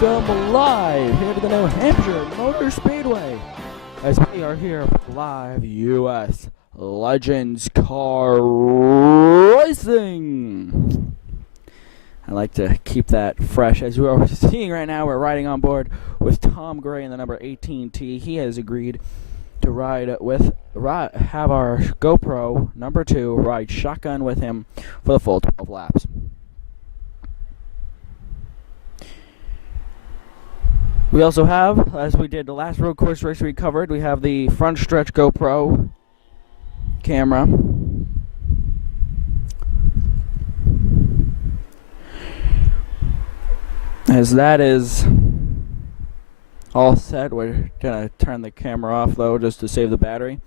welcome live here to the New Hampshire Motor Speedway as we are here with live U.S. Legends car racing. I like to keep that fresh. As you are seeing right now, we're riding on board with Tom Gray in the number 18T. He has agreed to have our GoPro number 2 ride shotgun with him for the full 12 laps. We also have, as we did the last road course race we covered, we have the front stretch GoPro camera. As that is all set, we're going to turn the camera off though just to save the battery.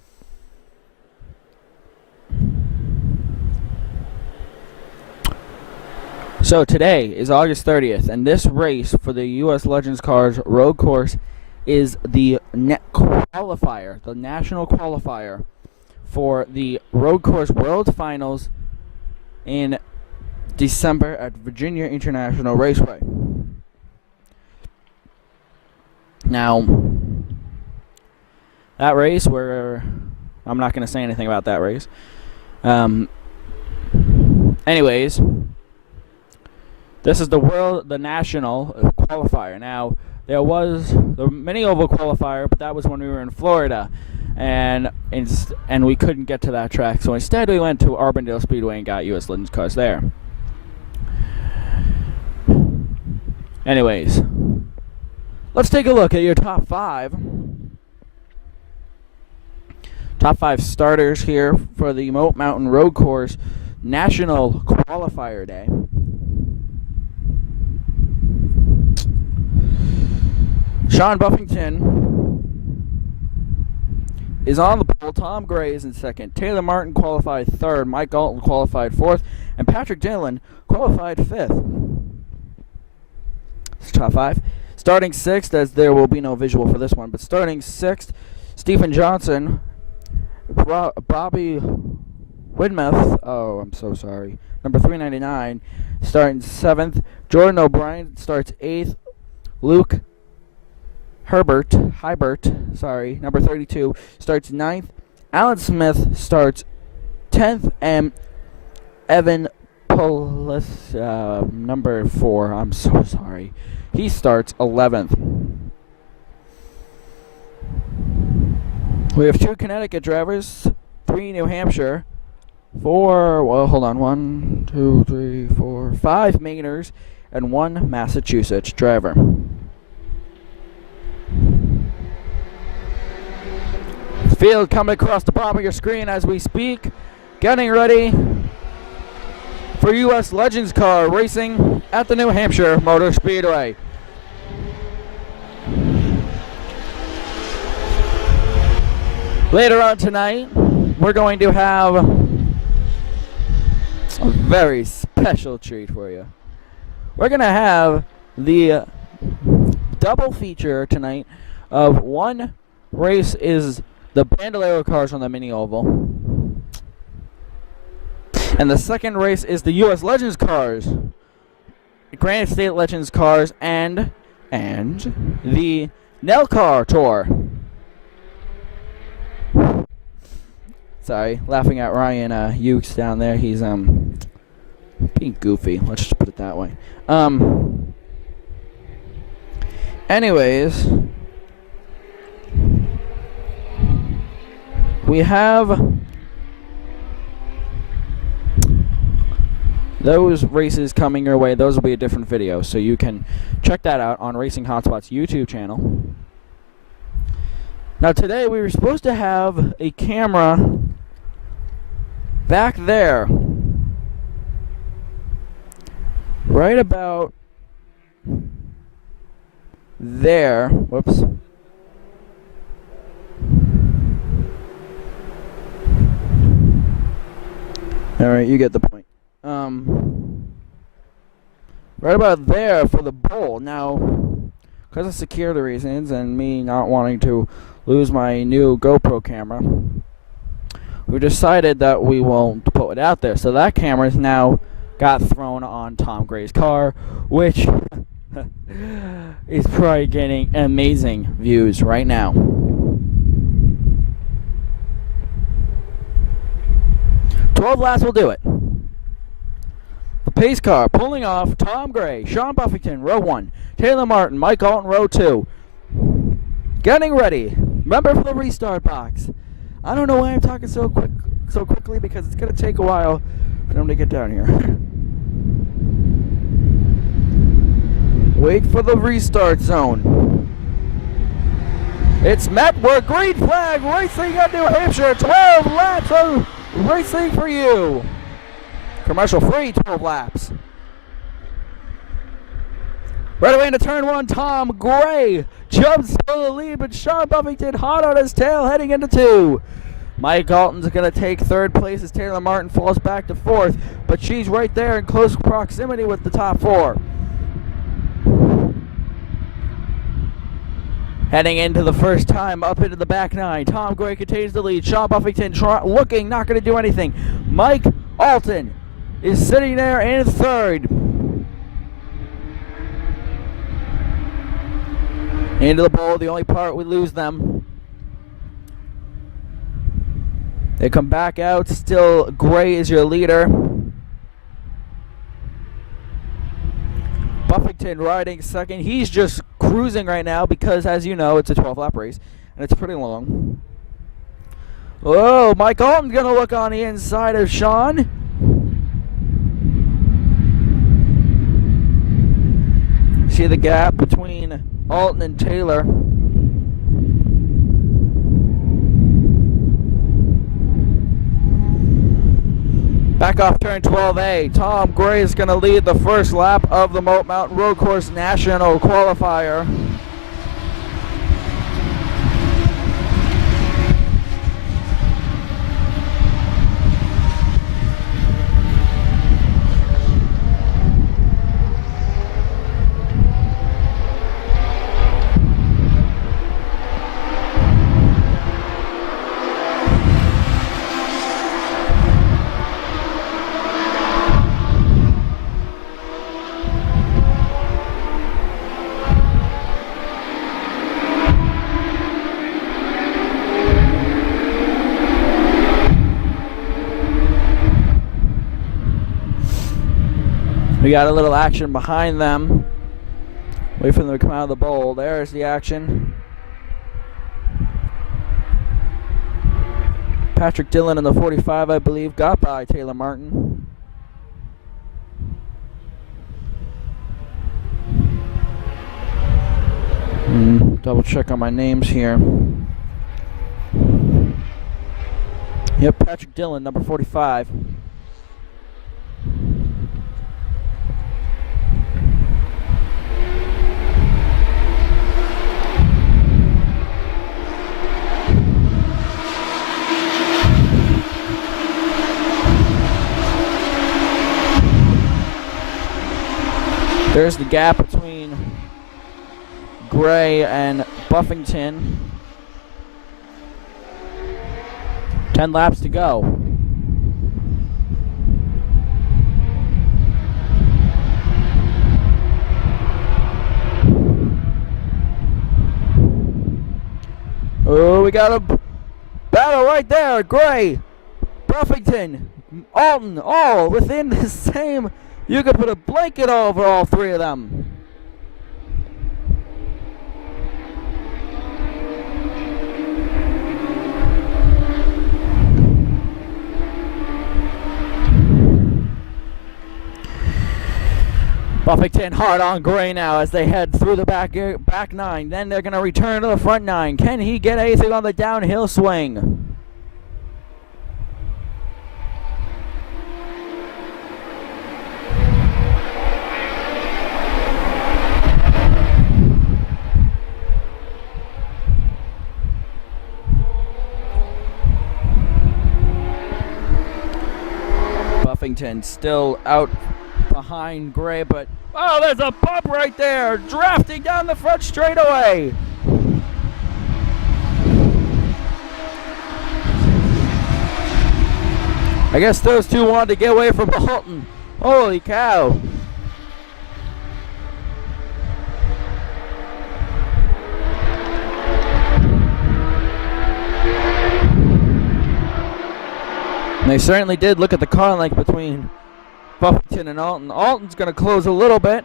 So today is August 30th, and this race for the U.S. Legends Cars road course is the qualifier, the national qualifier for the road course World Finals in December at Virginia International Raceway. Now, that race, I'm not going to say anything about that race. Anyways, this is the national qualifier. Now, there was the mini oval qualifier, but that was when we were in Florida, and we couldn't get to that track. So instead, we went to Arbondale Speedway and got U.S. Legends cars there. Anyways, let's take a look at your top 5. Top 5 starters here for the Moat Mountain Road Course National Qualifier Day. Sean Buffington is on the pole. Tom Gray is in second. Taylor Martin qualified third. Mike Alton qualified fourth. And Patrick Dillon qualified fifth. It's top 5. Starting 6th, as there will be no visual for this one, but starting 6th, Stephen Johnson, Bobby Widmouth, oh, I'm so sorry, number 399, starting 7th. Jordan O'Brien starts 8th. Luke Hybert, number 32, starts 9th. Alan Smith starts 10th, and Evan Poslusny, number 4, I'm so sorry, he starts 11th. We have 2 Connecticut drivers, 3 New Hampshire, 5 Mainers, and 1 Massachusetts driver. Field coming across the bottom of your screen as we speak, getting ready for U.S. Legends car racing at the New Hampshire Motor Speedway. Later on tonight, we're going to have a very special treat for you. We're going to have the double feature tonight of one race is the Bandolero cars on the mini oval, and the second race is the U.S. Legends cars, Granite State Legends cars, and the NELCAR Tour. Sorry, laughing at Ryan Hughes down there. He's being goofy. Let's just put it that way. Anyways, we have those races coming your way. Those will be a different video, so you can check that out on Racing Hotspot's YouTube channel. Now today we were supposed to have a camera back there, right about there. Whoops. Alright, you get the point. Right about there for the bowl. Now, because of security reasons and me not wanting to lose my new GoPro camera, we decided that we won't put it out there. So that camera's now got thrown on Tom Gray's car, which is probably getting amazing views right now. "12 laps will do it." The pace car pulling off. Tom Gray, Sean Buffington, row 1. Taylor Martin, Mike Alton, row 2. Getting ready. Remember for the restart box. I don't know why I'm talking so quickly, because it's going to take a while for them to get down here. Wait for the restart zone. It's met. We're green flag racing at New Hampshire. 12 laps of racing for you. Commercial free 12 laps. Right away into turn 1, Tom Gray jumps for the lead, but Sean Buffington hot on his tail heading into 2. Mike Alton's going to take 3rd place as Taylor Martin falls back to 4th, but she's right there in close proximity with the top 4. Heading into the first time, up into the back 9. Tom Gray contains the lead. Sean Buffington looking, not going to do anything. Mike Alton is sitting there in 3rd. Into the bowl, the only part we lose them. They come back out. Still, Gray is your leader. Buffington riding 2nd. He's just cruising right now because, as you know, it's a 12-lap race, and it's pretty long. Oh, Mike Alton's going to look on the inside of Sean. See the gap between Alton and Taylor. Back off turn 12A. Tom Gray is going to lead the first lap of the Moat Mountain Road Course National Qualifier. We got a little action behind them. Wait for them to come out of the bowl. There's the action. Patrick Dillon in the 45, I believe, got by Taylor Martin. Double check on my names here. Yep, Patrick Dillon, number 45. There's the gap between Gray and Buffington. 10 laps to go. Oh, we got a battle right there. Gray, Buffington, Alton, all within the same. You could put a blanket over all 3 of them. Buffington hard on Gray now as they head through the back 9. Then they're going to return to the front 9. Can he get anything on the downhill swing? Buffington still out behind Gray, but oh, there's a bump right there, drafting down the front straightaway. I guess those two wanted to get away from Alton. Holy cow. And they certainly did look at the car length between Buffington and Alton. Alton's going to close a little bit.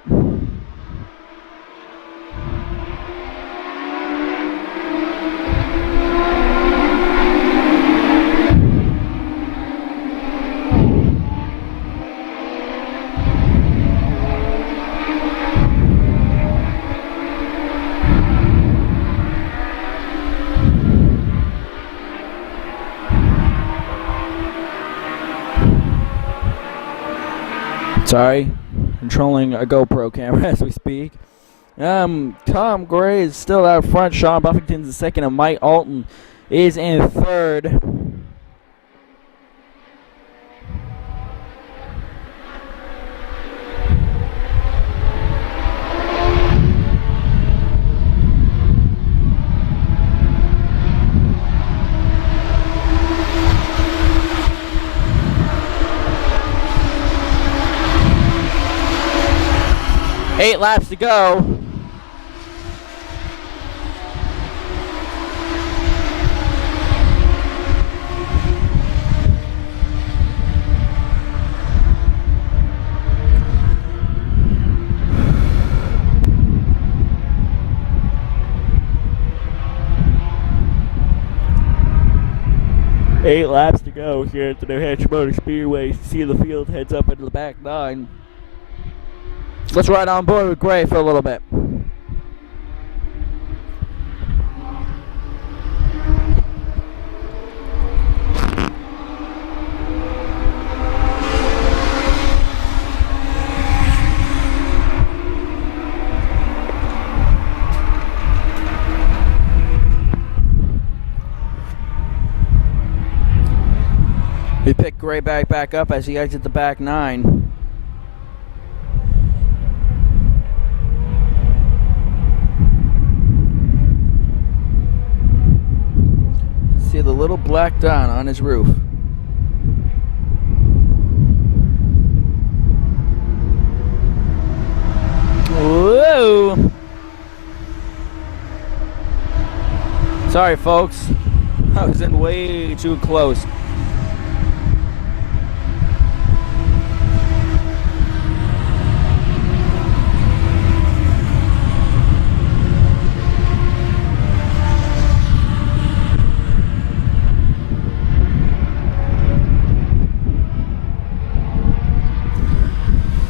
Sorry, controlling a GoPro camera as we speak. Tom Gray is still out front. Sean Buffington's in second, and Mike Alton is in third. Eight laps to go. Eight laps to go here at the New Hampshire Motor Speedway. See the field heads up into the back nine. Let's ride on board with Gray for a little bit. We pick Gray back up as he exits the back nine. See the little black dot on his roof. Whoa! Sorry, folks. I was in way too close.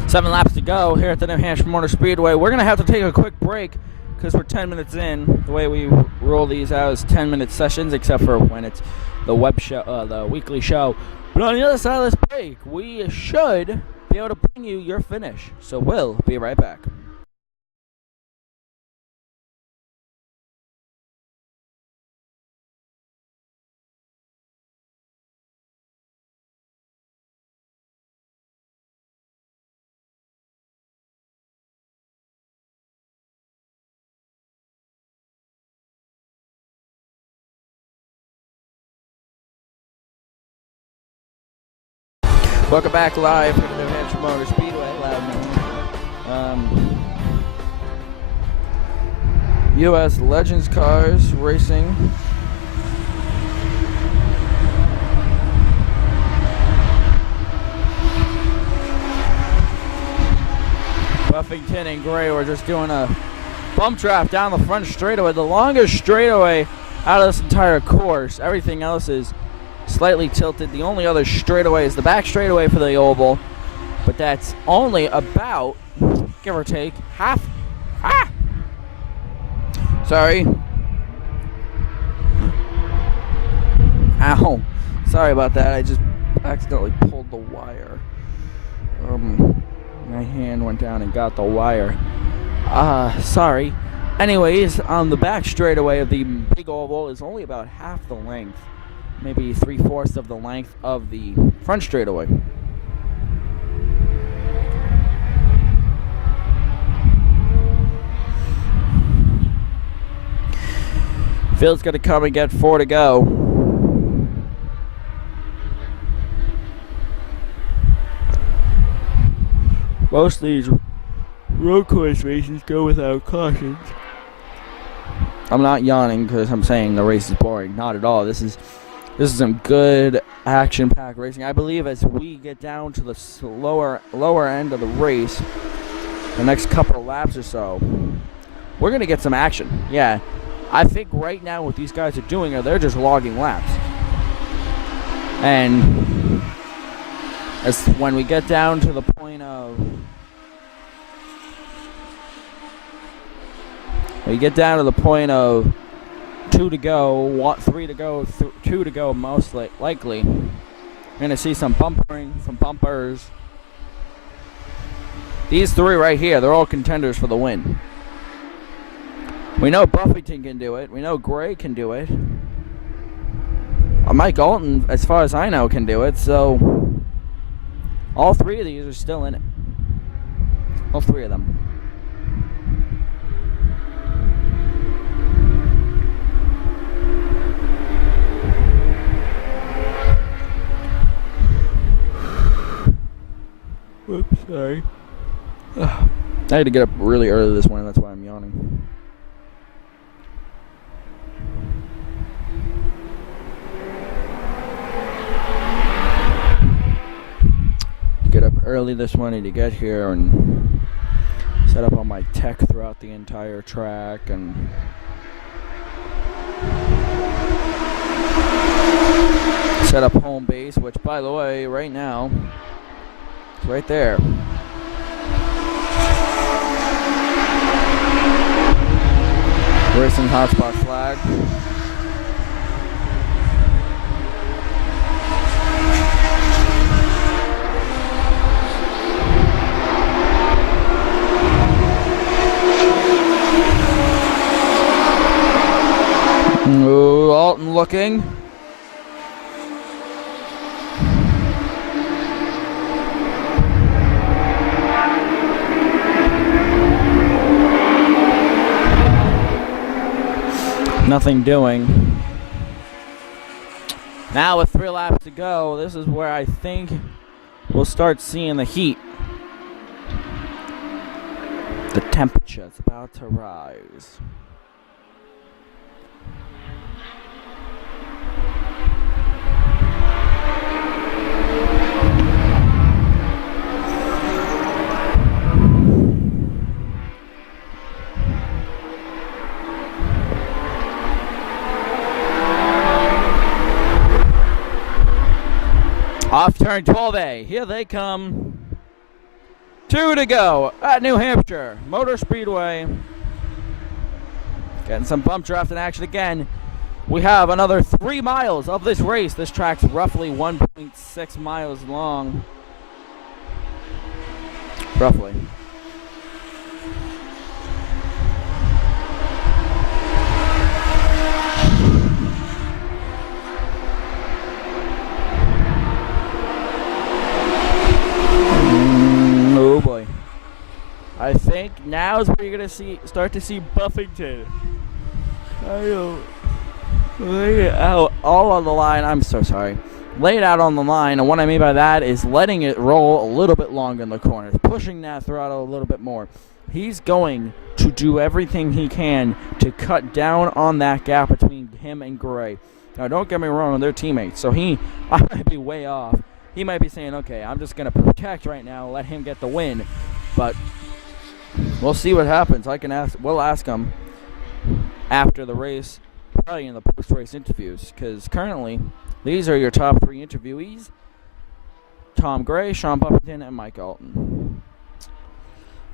Seven laps to go here at the New Hampshire Motor Speedway. We're going to have to take a quick break because we're 10 minutes in. The way we roll these out is 10-minute sessions, except for when it's the web show, the weekly show. But on the other side of this break, we should be able to bring you your finish. So we'll be right back. Welcome back live from the New Hampshire Motor Speedway, U.S. Legends Cars Racing. Buffington and Gray were just doing a bump draft down the front straightaway, the longest straightaway out of this entire course. Everything else is slightly tilted. The only other straightaway is the back straightaway for the oval, but that's only about, give or take, half. Sorry. Ow. Sorry about that. I just accidentally pulled the wire. My hand went down and got the wire. Sorry. Anyways, on the back straightaway of the big oval is only about half the length. Maybe 3/4 of the length of the front straightaway. Field's going to come and get 4 to go. Most of these road course races go without cautions. I'm not yawning because I'm saying the race is boring. Not at all. This is This is some good action-packed racing. I believe as we get down to the lower end of the race, the next couple of laps or so, we're going to get some action. Yeah, I think right now what these guys are doing is they're just logging laps. And as when we get down to the point of 2 to go, 3 to go, 2 to go, most likely. You're going to see some bumpering, some bumpers. These 3 right here, they're all contenders for the win. We know Buffington can do it. We know Gray can do it. Mike Alton, as far as I know, can do it. So all 3 of these are still in it. All 3 of them. Whoops, sorry. I had to get up really early this morning, that's why I'm yawning. Get up early this morning to get here and set up all my tech throughout the entire track and set up home base, which by the way, right now, it's right there. Racing Hotspot flag. Ooh, Alton looking. Nothing doing. Now with 3 laps to go, this is where I think we'll start seeing the heat. The temperature is about to rise. Off turn 12A, here they come. 2 to go at New Hampshire Motor Speedway. Getting some bump draft in action again. We have another 3 miles of this race. This track's roughly 1.6 miles long. Roughly. Oh boy. I think now is where you're gonna start to see Buffington. Lay it out all on the line. I'm so sorry. Lay it out on the line, and what I mean by that is letting it roll a little bit longer in the corners, pushing that throttle a little bit more. He's going to do everything he can to cut down on that gap between him and Gray. Now, don't get me wrong, they're teammates, so I might be way off. He might be saying, okay, I'm just going to protect right now, let him get the win. But we'll see what happens. We'll ask him after the race, probably in the post-race interviews, because currently these are your top 3 interviewees: Tom Gray, Sean Buffington, and Mike Alton.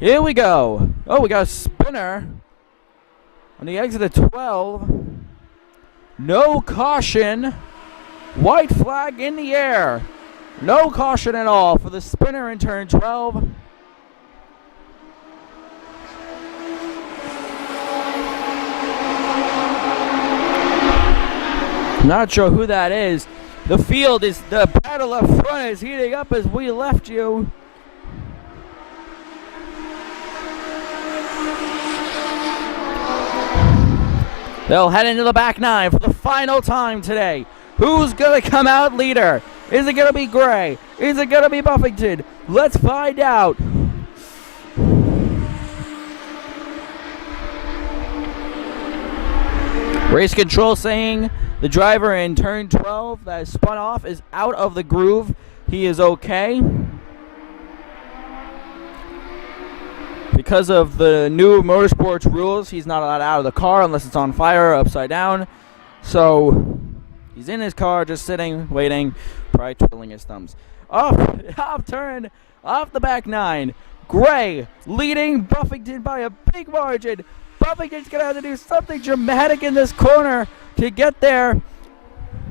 Here we go. Oh, we got a spinner on the exit of 12. No caution. White flag in the air. No caution at all for the spinner in turn 12. Not sure who that is. The battle up front is heating up as we left you. They'll head into the back 9 for the final time today. Who's going to come out leader? Is it going to be Gray? Is it going to be Buffington? Let's find out. Race control saying The driver in turn 12 that spun off is out of the groove. He is okay. Because of the new motorsports rules, he's not allowed out of the car unless it's on fire or upside down. So he's in his car just sitting, waiting, probably twiddling his thumbs. Off turn, off the back 9. Gray leading Buffington by a big margin. Buffington's going to have to do something dramatic in this corner to get there.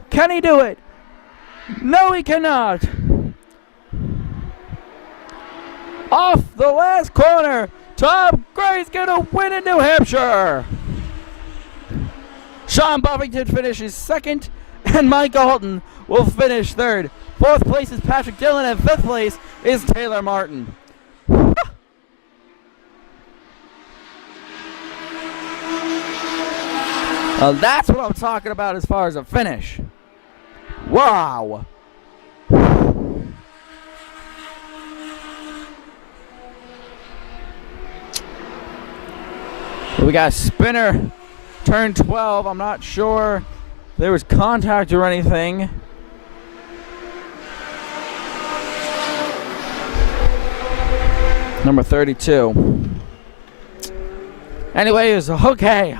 Can he do it? No, he cannot. Off the last corner, Tom Gray's going to win in New Hampshire. Sean Buffington finishes second, and Mike Alton will finish third. Fourth place is Patrick Dillon, and fifth place is Taylor Martin. Well, that's what I'm talking about as far as a finish. Wow. We got a spinner, turn 12. I'm not sure if there was contact or anything. Number 32. Anyways, okay.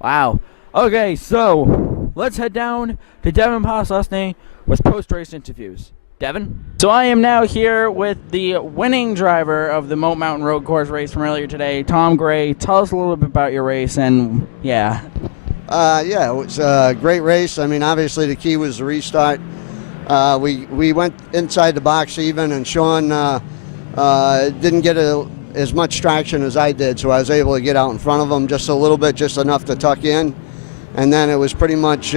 Wow. Okay, so let's head down to Devin Poslusny with post-race interviews. Devin? So I am now here with the winning driver of the Moat Mountain Road Course race from earlier today, Tom Gray. Tell us a little bit about your race and, yeah. Yeah, it was a great race. I mean, obviously the key was the restart. We went inside the box even, and Sean didn't get as much traction as I did, so I was able to get out in front of him just a little bit, just enough to tuck in. And then it was pretty much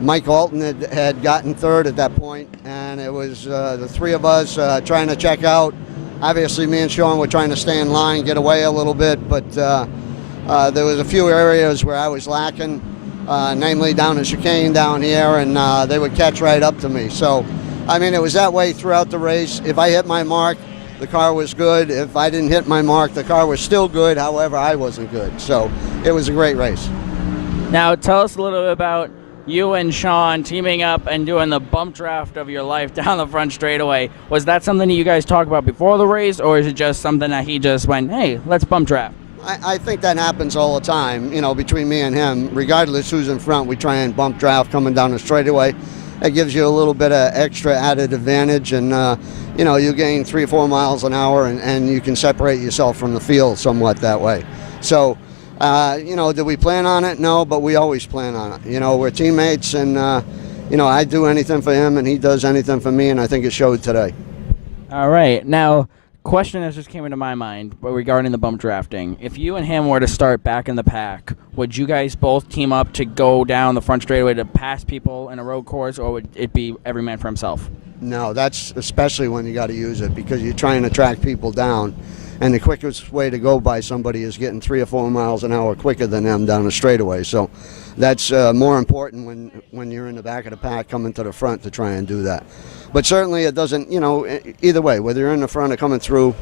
Mike Alton had gotten third at that point, and it was the three of us trying to check out. Obviously, me and Sean were trying to stay in line, get away a little bit, but there was a few areas where I was lacking, namely down the chicane down here, and they would catch right up to me. So, I mean, it was that way throughout the race. If I hit my mark, the car was good. If I didn't hit my mark, the car was still good. However, I wasn't good. So it was a great race. Now, tell us a little bit about you and Sean teaming up and doing the bump draft of your life down the front straightaway. Was that something that you guys talked about before the race, or is it just something that he just went, hey, let's bump draft? I think that happens all the time, you know, between me and him. Regardless who's in front, we try and bump draft coming down the straightaway. It gives you a little bit of extra added advantage, and you know, you gain 3 or 4 miles an hour, and you can separate yourself from the field somewhat that way. So, you know, did we plan on it? No, but we always plan on it. You know, we're teammates, and you know, I do anything for him, and he does anything for me, and I think it showed today. All right. Now, question that just came into my mind regarding the bump drafting. If you and him were to start back in the pack, would you guys both team up to go down the front straightaway to pass people in a road course, or would it be every man for himself? No, that's especially when you got to use it, because you're trying to track people down, and the quickest way to go by somebody is getting 3 or 4 miles an hour quicker than them down the straightaway. So that's more important when you're in the back of the pack coming to the front to try and do that. But certainly it doesn't, you know, either way, whether you're in the front or coming through,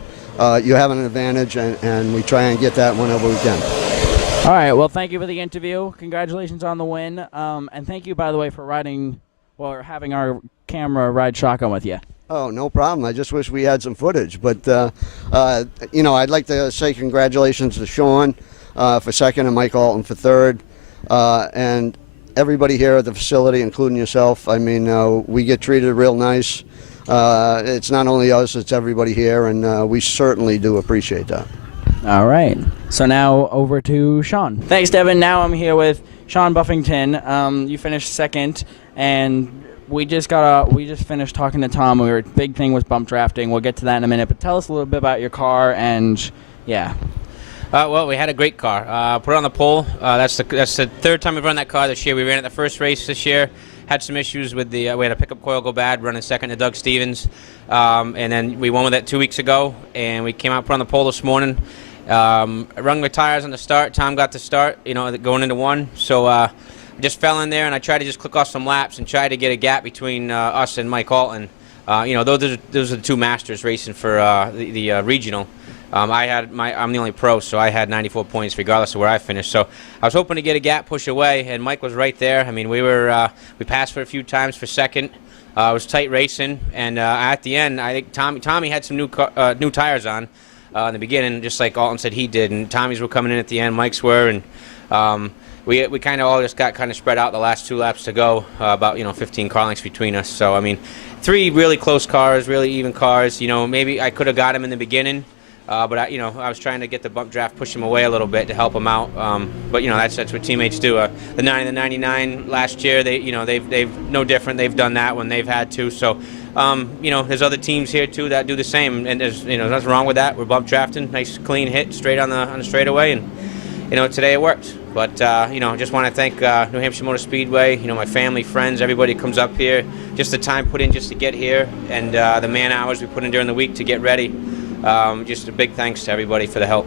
you have an advantage, and we try and get that whenever we can. All right, well, thank you for the interview. Congratulations on the win. And thank you, by the way, for having our camera ride shotgun with you. Oh, no problem. I just wish we had some footage. But, you know, I'd like to say congratulations to Sean for second and Mike Alton for third. And everybody here at the facility, including yourself. I mean, we get treated real nice. It's not only us, it's everybody here, and we certainly do appreciate that. All right. So now over to Sean. Thanks, Devin. Now I'm here with Sean Buffington. You finished second, and we just finished talking to Tom. Big thing was bump drafting. We'll get to that in a minute, but tell us a little bit about your car and, yeah. Well, we had a great car. Put it on the pole. That's the third time we've run that car this year. We ran it the first race this year. Had some issues with we had a pickup coil go bad, running second to Doug Stevens. And then we won with it 2 weeks ago, and we came out, put on the pole this morning. Rung the tires on the start. Tom got to start, you know, going into one. So I just fell in there, and I tried to just click off some laps and try to get a gap between us and Mike Alton. You know, those are the two masters racing for the regional. I'm the only pro, so I had 94 points regardless of where I finished. So I was hoping to get a gap push away, and Mike was right there. I mean, we passed for a few times for second. It was tight racing, and at the end, I think Tommy had some new tires on in the beginning, just like Alton said he did, and Tommy's were coming in at the end, Mike's were, and we kind of all just got kind of spread out the last 2 laps to go, about 15 car lengths between us. So I mean, 3 really close cars, really even cars. Maybe I could have got him in the beginning. But I was trying to get the bump draft, push him away a little bit to help him out. But that's what teammates do. The 90 and the 99 last year, they've no different. They've done that when they've had to. So there's other teams here too that do the same, and there's nothing wrong with that. We're bump drafting, nice clean hit straight on the straightaway, and today it worked. But just want to thank New Hampshire Motor Speedway. My family, friends, everybody comes up here. Just the time put in just to get here, and the man hours we put in during the week to get ready. Just a big thanks to everybody for the help.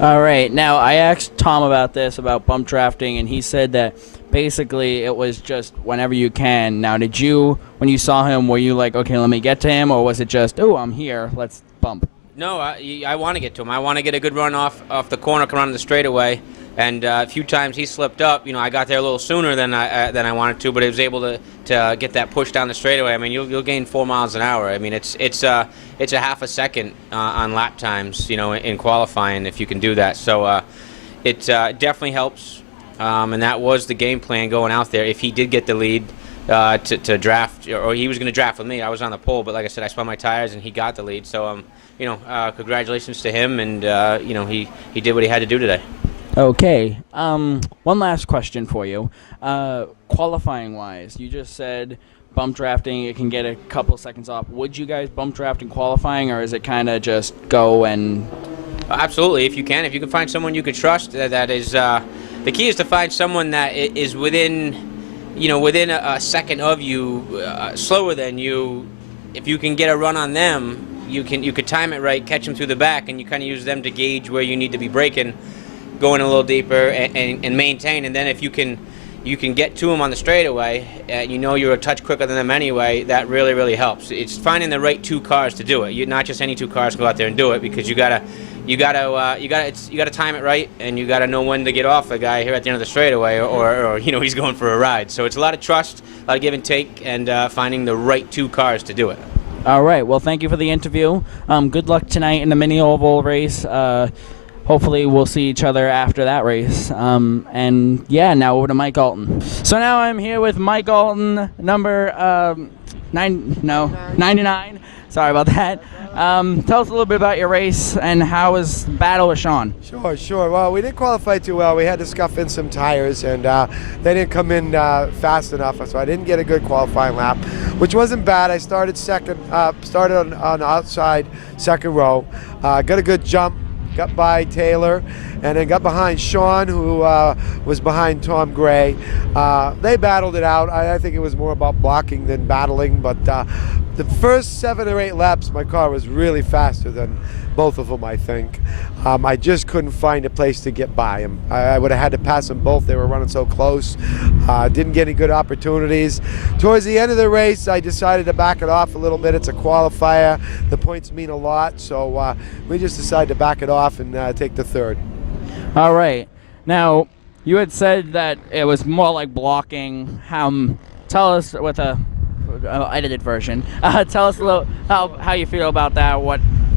All right. Now, I asked Tom about this, about bump drafting, and he said that basically it was just whenever you can. Now, when you saw him, were you like, okay, let me get to him, or was it just, oh, I'm here, let's bump? No, I want to get to him. I want to get a good run off the corner, come around the straightaway. And a few times he slipped up. I got there a little sooner than I wanted to, but I was able to get that push down the straightaway. I mean, you'll gain 4 miles an hour. I mean, it's a half a second on lap times, in qualifying if you can do that. So it definitely helps. And that was the game plan going out there. If he did get the lead to draft, or he was going to draft with me, I was on the pole. But like I said, I spun my tires and he got the lead. So congratulations to him, and he did what he had to do today. Okay. One last question for you. Qualifying-wise, you just said bump drafting, it can get a couple seconds off. Would you guys bump draft in qualifying, or is it kind of just go and... Absolutely, if you can find someone you could trust, that is the key is to find someone that is within a second of you, slower than you. If you can get a run on them, you could time it right, catch them through the back, and you kind of use them to gauge where you need to be braking, going a little deeper and maintain. And then if you can get to them on the straightaway, and you're a touch quicker than them anyway, that really, really helps. It's finding the right 2 cars to do it. Not just any 2 cars can go out there and do it, because you gotta time it right, and you gotta know when to get off the guy here at the end of the straightaway, or he's going for a ride. So it's a lot of trust, a lot of give and take, and finding the right 2 cars to do it. All right. Well, thank you for the interview. Good luck tonight in the mini oval race. Hopefully we'll see each other after that race. And yeah, now over to Mike Alton. So now I'm here with Mike Alton, number 99. Sorry about that. Tell us a little bit about your race and how was the battle with Sean? Sure. Well, we didn't qualify too well. We had to scuff in some tires, and they didn't come in fast enough, so I didn't get a good qualifying lap, which wasn't bad. I started on the outside second row, got a good jump, got by Taylor, and then got behind Sean, who was behind Tom Gray. They battled it out. I think it was more about blocking than battling, but the first 7 or 8 laps, my car was really faster than both of them, I think. I just couldn't find a place to get by them. I would have had to pass them both. They were running so close. Didn't get any good opportunities. Towards the end of the race, I decided to back it off a little bit. It's a qualifier. The points mean a lot, so we just decided to back it off and take the third. All right. Now, you had said that it was more like blocking. Tell us with a edited version. Tell us a little how you feel about that.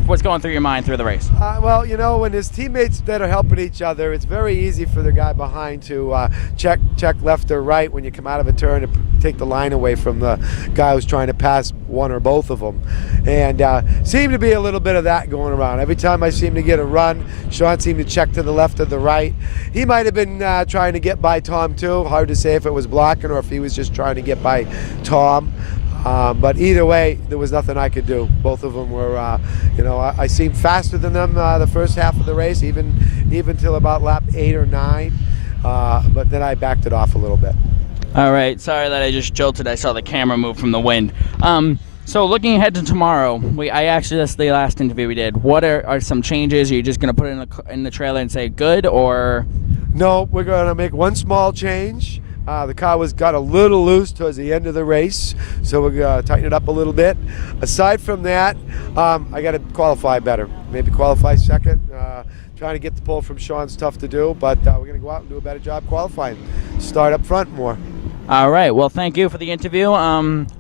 What's going through your mind through the race? Well, when there's teammates that are helping each other, it's very easy for the guy behind to check left or right when you come out of a turn to take the line away from the guy who's trying to pass one or both of them. And seemed to be a little bit of that going around. Every time I seemed to get a run, Sean seemed to check to the left or the right. He might have been trying to get by Tom too. Hard to say if it was blocking or if he was just trying to get by Tom. But either way, there was nothing I could do. Both of them were, I seemed faster than them the first half of the race, even till about lap 8 or 9. But then I backed it off a little bit. All right. Sorry that I just jolted. I saw the camera move from the wind. So looking ahead to tomorrow, that's the last interview we did. What are some changes? Are you just going to put it in the trailer and say good, or? No, we're going to make one small change. The car got a little loose towards the end of the race, so we're going to tighten it up a little bit. Aside from that, I got to qualify better. Maybe qualify second. Trying to get the pole from Sean's tough to do, but we're going to go out and do a better job qualifying. Start up front more. All right. Well, thank you for the interview.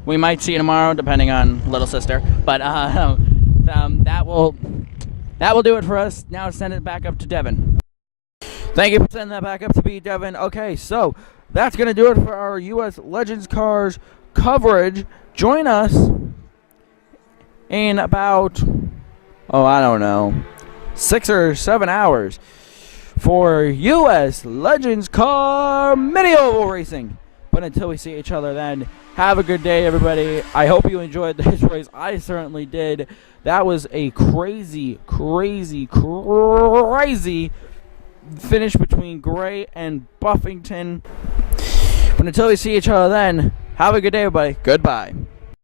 We might see you tomorrow, depending on little sister. But that will do it for us. Now send it back up to Devin. Thank you for sending that back up to me, Devin. Okay, so that's going to do it for our U.S. Legends Cars coverage. Join us in about, I don't know, 6 or 7 hours for U.S. Legends Car Mini Oval Racing. But until we see each other then, have a good day, everybody. I hope you enjoyed this race. I certainly did. That was a crazy, crazy, crazy finish between Gray and Buffington. But until we see each other then, have a good day, everybody. Goodbye.